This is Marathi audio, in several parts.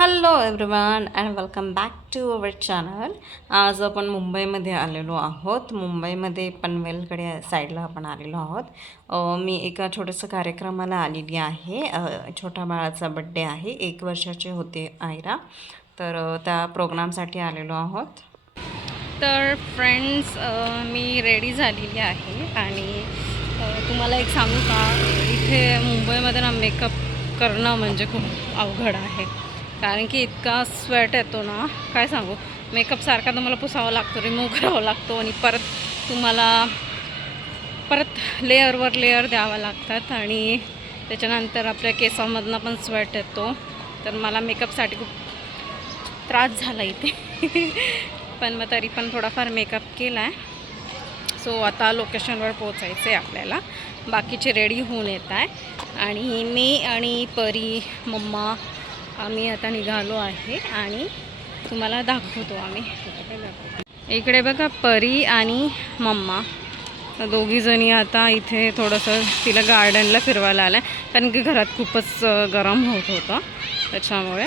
Hello everyone and welcome back to our channel. आज आपण मुंबईमध्ये आलेलो आहोत. मुंबईमध्ये पनवेलकडे साईडला आपण आलेलो आहोत. मी एका छोट्याशा कार्यक्रमाला आलेली आहे. छोट्या बाळाचा बड्डे आहे. 1 वर्षाचे होते आयरा. तर त्या प्रोग्रामसाठी आलेलो आहोत. तर फ्रेंड्स, मी रेडी झालेली आहे आणि तुम्हाला एक सांगू का, इथे मुंबईमध्ये ना मेकअप करणं म्हणजे खूप अवघड आहे. कारण की इतका स्वेट येतो ना, काय सांगू. मेकअप सारखा तुम्हाला पुसावा लागतो, रिमूव्ह करावा लागतो आणि तुम्हाला लेअरवर लेअर द्यावा लागतात आणि त्याच्यानंतर आपल्या केसांमधनं पण स्वेट येतो. तर मला मेकअपसाठी खूप त्रास झाला इथे पण मग तरी पण थोडाफार मेकअप केला आहे. सो आता लोकेशनवर पोचायचं आहे आपल्याला. बाकीचे रेडी होऊन येत आहे आणि मी आणि परी मम्मा आम्ही आता निघालो आहे आणि तुम्हाला दाखवतो आम्ही. इकडे बघा, परी आणि मम्मा दोघीजणी आता इथे थोडंसं तिला गार्डनला फिरवायला आलं आहे. कारण की घरात खूपच गरम होत होतं त्याच्यामुळे.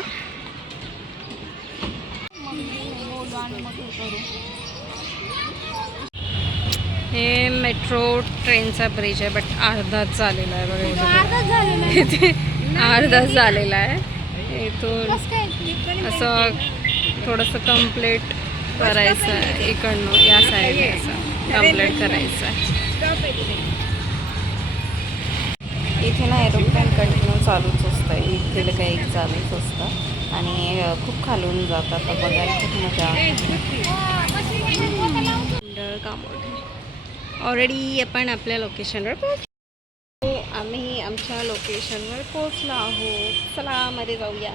हे मेट्रो ट्रेनचा ब्रिज आहे, बट अर्धाच झालेला आहे बघा. इथे अर्धाच झालेला आहे. इथून असं थोडंसं कंप्लीट करायचं आहे. इकडनं या साईडने असं कंप्लीट करायचं आहे. इथे ना एरोप्लेन कंटिन्यू चालूच असतं. इथे काही चालूच असतं आणि खूप खालून जातात. तर बघायला खूप मजा ऑलरेडी आपण आपल्या लोकेशनवर पोहोचलो. आम्ही आमच्या लोकेशनवर पोहोचलो आहोत. चला मध्ये जाऊया.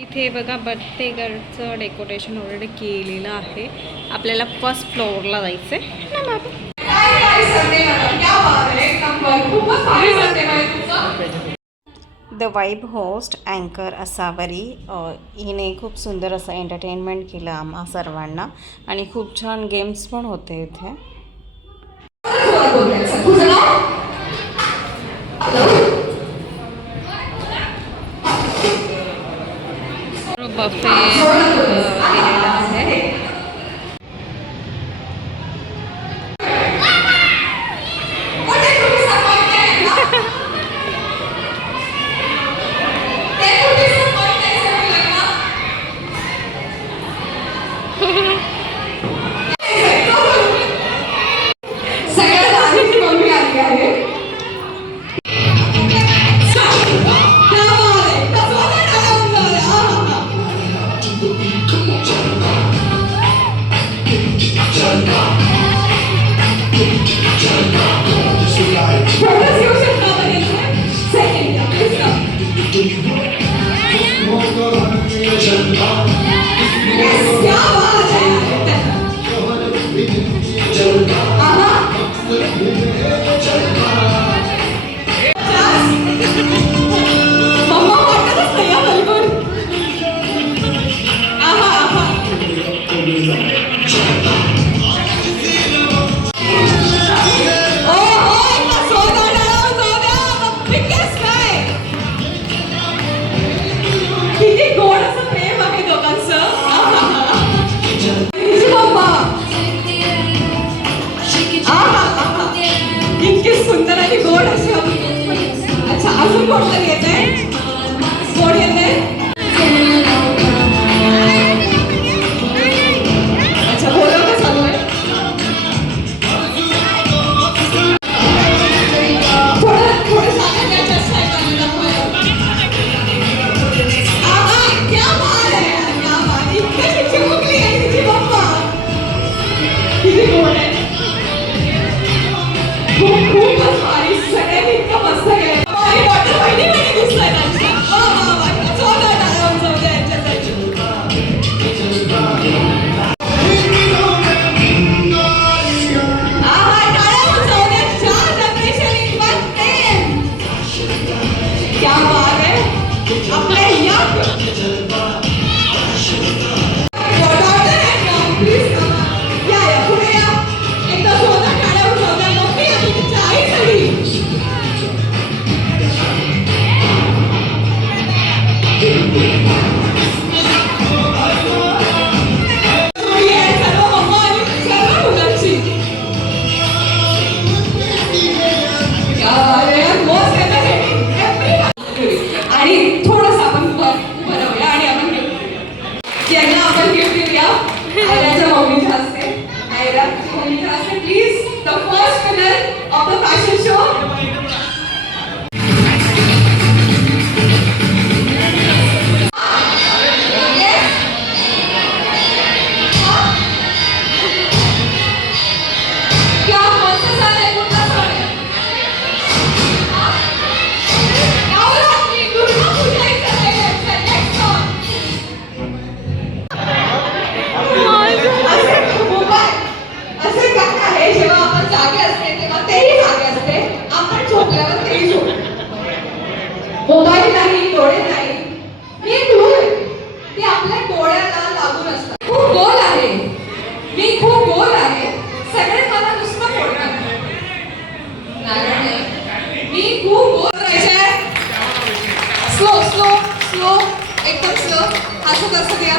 इथे बघा, बर्थडे गर्लचं डेकोरेशन ऑलरेडी केलेलं आहे. आपल्याला फर्स्ट फ्लोअरला जायचं आहे. द वाईब होस्ट अँकर असावरी हिने खूप सुंदर असं एंटरटेनमेंट केलं आम्हा सर्वांना आणि खूप छान गेम्स पण होते इथे. बफे दिलेला आहे. सुंदर आणि गोड अशी. अच्छा, अजून कोणतरी येत आहे? गोड येते. अच्छा, बोलव का चालू आहे? थोडं सांगा क्या चर्चा आहे. क्या बात आहे, क्या बात. इतकी चिमुकली आहे तिची बाप्पा. किती गोड आहे. खूपच भारी. सगळ्यांनी इतकं मस्त केलं. बॉटल बहिणी दिसतंय त्यांच्या. मी खूप बोर करायचंय. स्लो स्लो स्लो एकदम स्लो. हसत हसत या.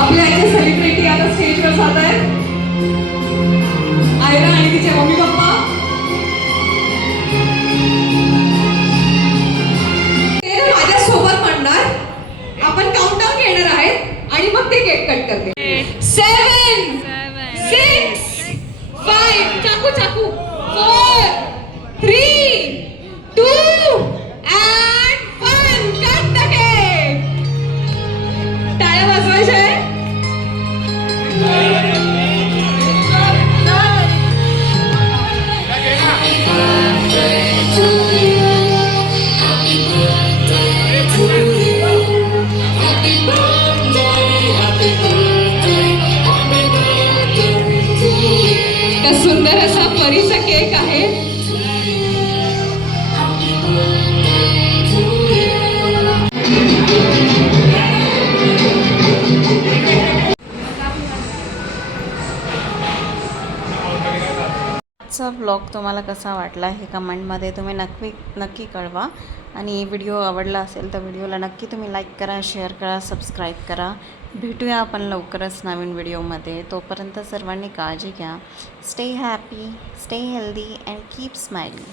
आपल्या इथे सेलिब्रिटी आता स्टेजवर जात आहेत. आयरा आणि तिचे मम्मी पप्पा. ते ना माझ्यासोबत म्हणणार. आपण काउंटडाऊन घेणार आहेत आणि मग ते केक कट करते. 7 6 5 चाकू चाकू 4 3 2 and 1 कट द केक. टाळ्या वाजवायच्या आहे. त्या सुंदर असा परीचा केक आहे. आजचा व्लॉग तुम्हाला कसा वाटला हे कमेंटमध्ये तुम्ही नक्की कळवा. आणि व्हिडिओ आवडला असेल तर व्हिडिओला नक्की तुम्ही लाईक करा, शेअर करा, सबस्क्राईब करा. भेटूया आपण लवकरच नवीन व्हिडिओमध्ये. तोपर्यंत सर्वांनी काळजी घ्या. Stay happy, stay healthy and keep smiling.